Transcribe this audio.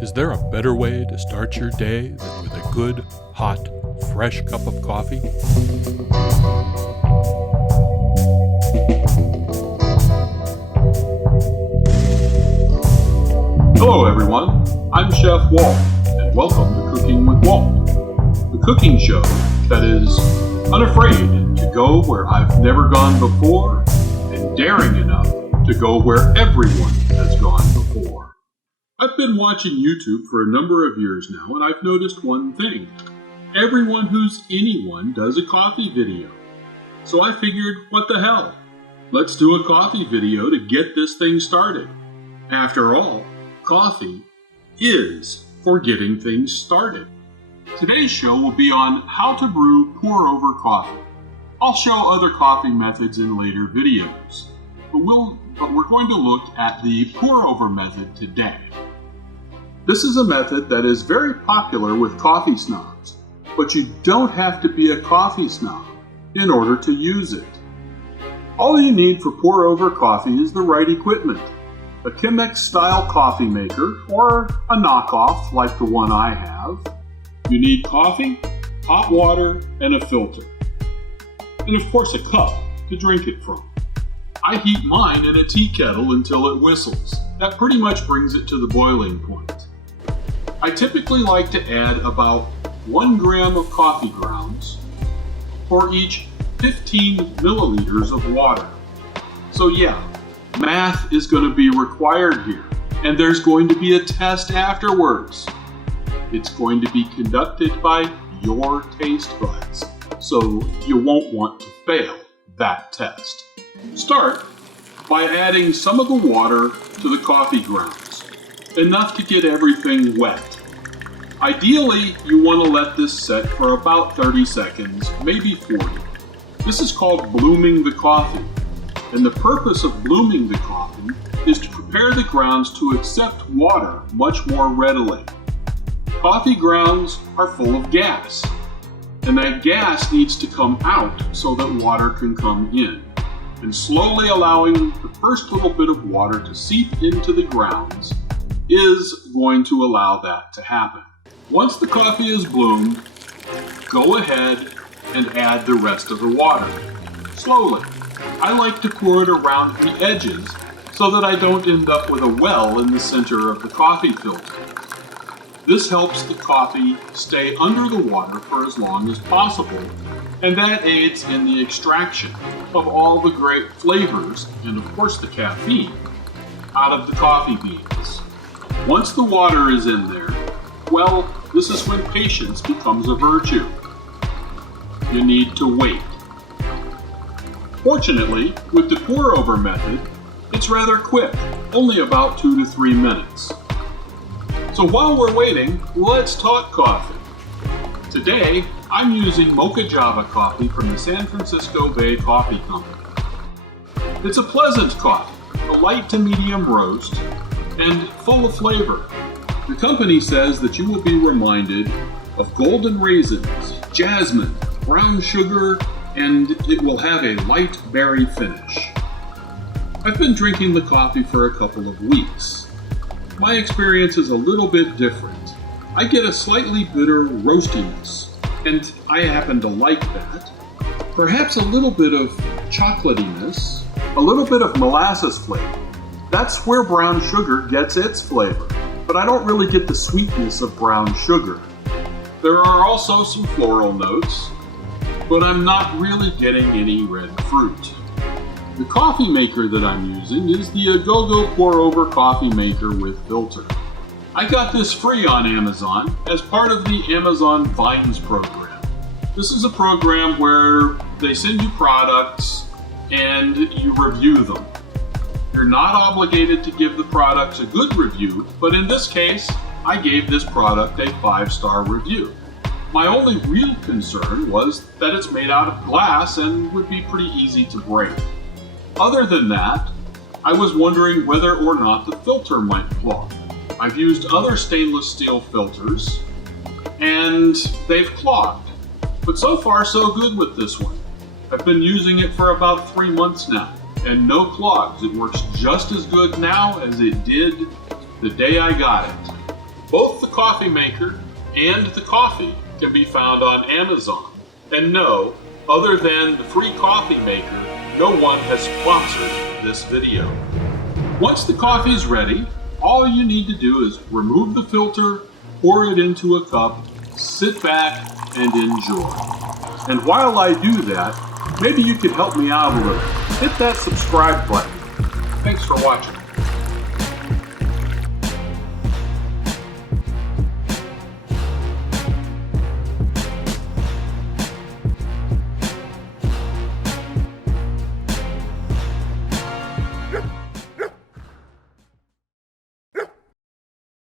Is there a better way to start your day than with a good, hot, fresh cup of coffee? Hello everyone, I'm Chef Walt, and welcome to Cooking with Walt, the cooking show that is unafraid to go where I've never gone before and daring enough to go where everyone has gone before. I've been watching YouTube for a number of years now, and I've noticed one thing. Everyone who's anyone does a coffee video. So I figured, what the hell? Let's do a coffee video to get this thing started. After all, coffee is for getting things started. Today's show will be on how to brew pour-over coffee. I'll show other coffee methods in later videos, but we're going to look at the pour-over method today. This is a method that is very popular with coffee snobs, but you don't have to be a coffee snob in order to use it. All you need for pour-over coffee is the right equipment. A Chemex-style coffee maker, or a knockoff like the one I have. You need coffee, hot water, and a filter. And of course a cup to drink it from. I heat mine in a tea kettle until it whistles. That pretty much brings it to the boiling point. I typically like to add about 1 gram of coffee grounds for each 15 milliliters of water. So yeah, math is going to be required here, and there's going to be a test afterwards. It's going to be conducted by your taste buds, so you won't want to fail that test. Start by adding some of the water to the coffee grounds, enough to get everything wet. Ideally, you want to let this set for about 30 seconds, maybe 40. This is called blooming the coffee. And the purpose of blooming the coffee is to prepare the grounds to accept water much more readily. Coffee grounds are full of gas, and that gas needs to come out so that water can come in. And slowly allowing the first little bit of water to seep into the grounds is going to allow that to happen. Once the coffee is bloomed, go ahead and add the rest of the water, slowly. I like to pour it around the edges so that I don't end up with a well in the center of the coffee filter. This helps the coffee stay under the water for as long as possible, and that aids in the extraction of all the great flavors and of course the caffeine out of the coffee beans. Once the water is in there, well, this is when patience becomes a virtue. You need to wait. Fortunately, with the pour-over method, it's rather quick, only about 2 to 3 minutes. So while we're waiting, let's talk coffee. Today, I'm using Mocha Java coffee from the San Francisco Bay Coffee Company. It's a pleasant coffee, a light to medium roast, and full of flavor. The company says that you will be reminded of golden raisins, jasmine, brown sugar, and it will have a light berry finish. I've been drinking the coffee for a couple of weeks. My experience is a little bit different. I get a slightly bitter roastiness, and I happen to like that. Perhaps a little bit of chocolatiness, a little bit of molasses flavor. That's where brown sugar gets its flavor, but I don't really get the sweetness of brown sugar. There are also some floral notes, but I'm not really getting any red fruit. The coffee maker that I'm using is the Agogo Pour-Over Coffee Maker with Filter. I got this free on Amazon as part of the Amazon Vines program. This is a program where they send you products and you review them. You're not obligated to give the products a good review, but in this case, I gave this product a 5-star review. My only real concern was that it's made out of glass and would be pretty easy to break. Other than that, I was wondering whether or not the filter might clog. I've used other stainless steel filters, and they've clogged. But so far so good with this one. I've been using it for about 3 months now, and no clogs. It works just as good now as it did the day I got it. Both the coffee maker and the coffee can be found on Amazon. And no, other than the free coffee maker, no one has sponsored this video. Once the coffee is ready, all you need to do is remove the filter, pour it into a cup, sit back, and enjoy. And while I do that, maybe you could help me out a little. Hit that subscribe button. Thanks for watching.